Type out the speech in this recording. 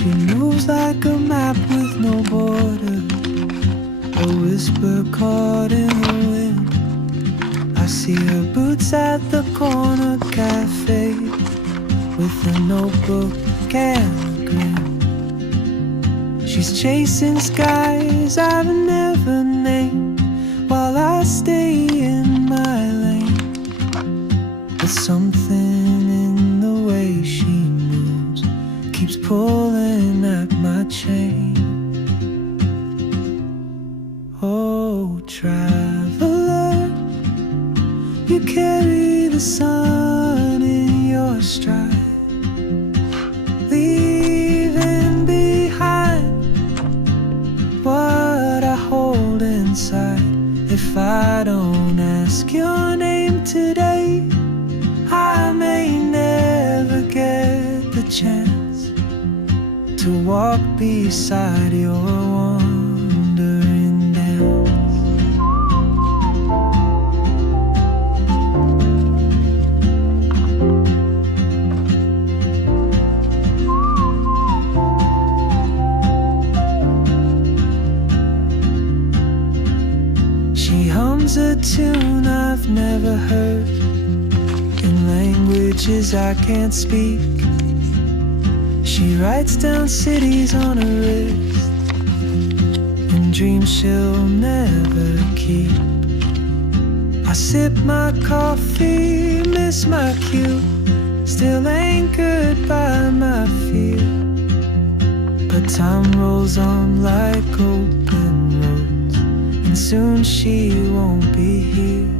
She moves like a map with no border, a whisper caught in the wind. I see her boots at the corner cafe, with a notebook and a grin. She's chasing skies I've never named, while I stay in my lane. But something in the way she moves keeps pulling at my chain. Oh, traveler, you carry the sun in your stride, leaving behind what I hold inside. If I don't ask your name today, I may never get the chance to walk beside your wandering dance. She hums a tune I've never heard, in languages I can't speak. She writes down cities on her wrist, and dreams she'll never keep. I sip my coffee, miss my cue, still anchored by my fear. But time rolls on like open roads, and soon she won't be here.